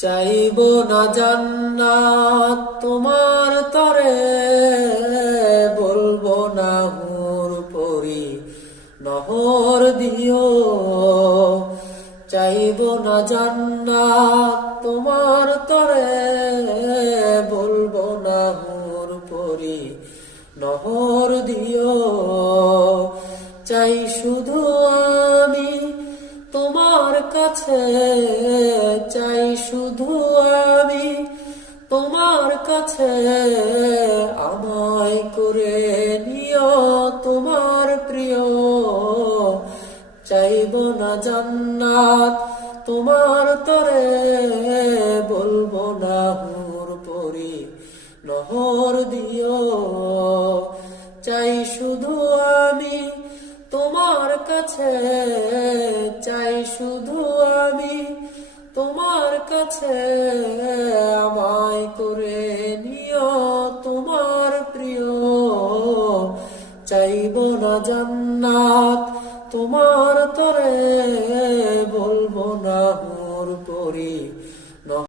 চাইব না জান্নাত তোমার তরে, বলবো না হুর পরি নহর দিও। চাইব না জান্নাত তোমার তরে, বলবো না হুর পরি নহর দিও। চাই শুধু আমি তোমার কাছে, চাই শুধু আমি তোমার কাছে, আমায় করে নিও তোমার প্রিয়। চাইব না জান্নাত তোমার তরে, বলবো না হুর পরি নহর দিও। চাই শুধু আমি তোমার কাছে, চাই শুধু আমি তোমার কাছে, আমায় করে নিও তোমার প্রিয়। চাইব না জান্নাত তোমার তরে।